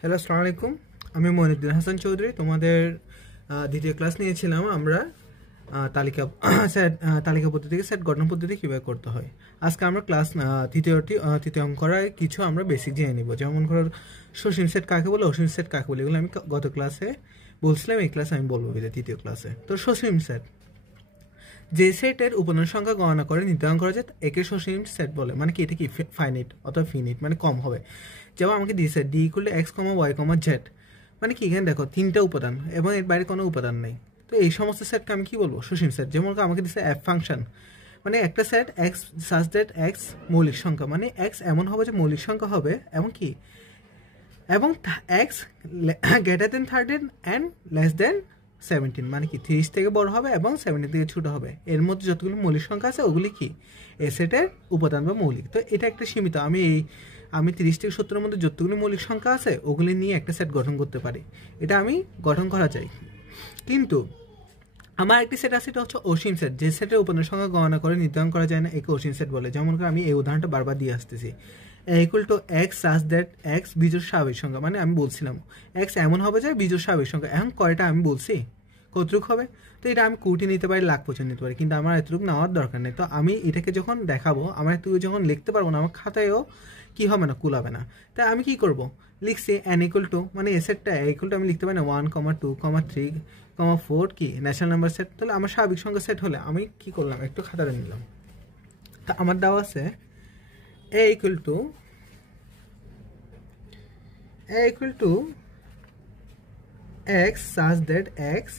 Hello, আসসালামু আলাইকুম। আমি মঈনুদ্দিন হাসান চৌধুরী। তোমাদের দ্বিতীয় ক্লাস নিয়েছিলাম আমরা তালিকা সেট তালিকা পদ্ধতি থেকে সেট গঠন পদ্ধতি কীভাবে করতে হয়। আজকে আমরা ক্লাস তৃতীয় অঙ্করায় কিছু আমরা বেসিক জেনে নিব। যেমন ধরো সসীম সেট কাকে বলে, অসীম সেট কাকে বলে, এগুলো আমি গত ক্লাসে বলছিলাম, এই ক্লাসে আমি বলবো তৃতীয় ক্লাসে। তো সসীম সেট, যে সেটের উপাদান সংখ্যা গণনা করে নির্ধারণ করা যায় একে সসীম সেট বলে। মানে কি, এটা কি ফাইনাইট অথবা ফিনিট, মানে কম হবে। যেমন আমাকে দিয়েছে d equal to x comma y comma z, মানে কি এখানে দেখো তিনটা উপাদান এবং এর বাইরে কোনো উপাদান নেই। তো এই সমস্ত সেটকে আমি কি বলবো, সসীম সেট। যেমন আমাকে দিয়েছে এফ ফাংশন, মানে একটা set x such that x মৌলিক সংখ্যা, মানে এক্স এমন হবে যে মৌলিক সংখ্যা হবে এবং কি এবং x greater than 13 and less than 17, মানে কি 30 থেকে বড় হবে এবং 17 থেকে ছোট হবে। এর মধ্যে যতগুলো মৌলিক সংখ্যা আছে ওগুলি কি এ সেটের উপাদান বা মৌলিক। তো এটা একটা সীমিত, আমি 30 থেকে 70-এর মধ্যে যতগুলো মৌলিক সংখ্যা আছে ওগুলি নিয়ে একটা সেট গঠন করতে পারি। এটা আমি গঠন করা যায়। কিন্তু আমার একটি সেট আছে, এটা হচ্ছে অসীম সেট। যে সেটের উপাদান সংখ্যা গণনা করে নির্ধারণ করা যায় না একে অসীম সেট বলে। যেমন করে আমি এই উদাহরণটা বারবার দিয়ে আসতেছি, equal to x such that x বিজোড় স্বাভাবিক সংখ্যা, মানে আমি বলছিলাম এক্স এমন হবে যে বিজোড় স্বাভাবিক সংখ্যা। এখন কয়টা আমি বলছি, কতটুক হবে। তো এটা আমি কোটি নিতে পারি, লাখ পর্যন্ত নিতে পারি, কিন্তু আমার এতটুকু নেওয়ার দরকার নেই। তো আমি এটাকে যখন দেখাবো, আমার এতটুকু যখন লিখতে পারবো না, আমার খাতায়ও কি হবে না, কুলাবে না। তাই আমি কি করব, লিখছি এন ইকুয়াল টু, মানে এ সেটটা ইকুয়াল টু আমি লিখতে পারি না 1, 2, 3, 4 কি ন্যাচারাল নাম্বার সেট। তাহলে আমার স্বাভাবিক সংখ্যা সেট হলে আমি কি করলাম, একটু খাতাটা নিলাম। তা আমার দেওয়া আছে A equal to x such that x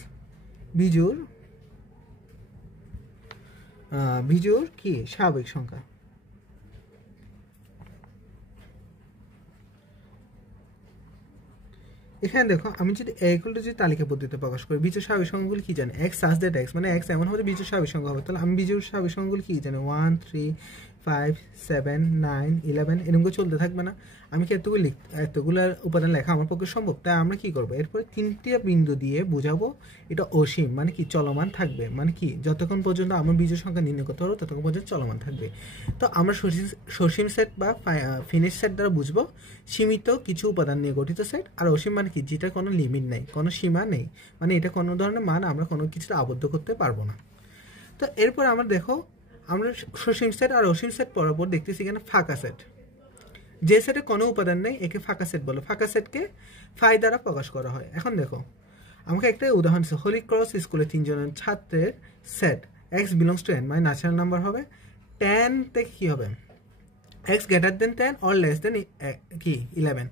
বিজোড় কি স্বাভাবিক সংখ্যা। এখানে দেখো, আমি যদি যদি তালিকা পদ্ধতিতে প্রকাশ করি, বিজোড় স্বাভাবিক সংখ্যাগুলি কি জানি, এক্স সাজ দ্যাট এক্স, মানে এক্স এমন হবে বিজোড় স্বাভাবিক সংখ্যা হবে। তাহলে আমি বিজোড় স্বাভাবিক সংখ্যাগুলি কি জানি 1, 3, 5, 7, 9, 11 এরকম করে চলতে থাকবে না। আমি কি এতগুলো উপাদান লেখা আমার পক্ষে সম্ভব? তাই আমরা কি করবো, এরপরে 3টা বিন্দু দিয়ে বোঝাবো এটা অসীম, মানে কি চলমান থাকবে, মানে কি যতক্ষণ পর্যন্ত আমার বিজোড় সংখ্যা নির্ণয় করতে পারবো ততক্ষণ পর্যন্ত চলমান থাকবে। তো আমরা সসীম সেট বা ফিনিশ সেট দ্বারা বুঝবো সীমিত কিছু উপাদান নিয়ে গঠিত সেট। আর অসীম মানে কি, যেটা কোনো লিমিট নেই, কোনো সীমা নেই, মানে এটা কোনো ধরনের মান আমরা কোনো কিছুতে আবদ্ধ করতে পারবো না। তো এরপর আমরা দেখো, আমরা সসীম সেট আর অসীম সেট পড়ার পর দেখতেছি এখানে ফাঁকা সেট। যে সেটে কোনো উপাদান নেই একে ফাঁকা সেট বলে। ফাঁকা সেটকে ফাই দ্বারা প্রকাশ করা হয়। এখন দেখো, আমাকে একটা উদাহরণ দিচ্ছে, হোলি ক্রস স্কুলে 3 জনের ছাত্রের set x belongs to N, মানে ন্যাচারাল নাম্বার হবে। 10 থেকে কি হবে, x greater than 10 or less than কি 11।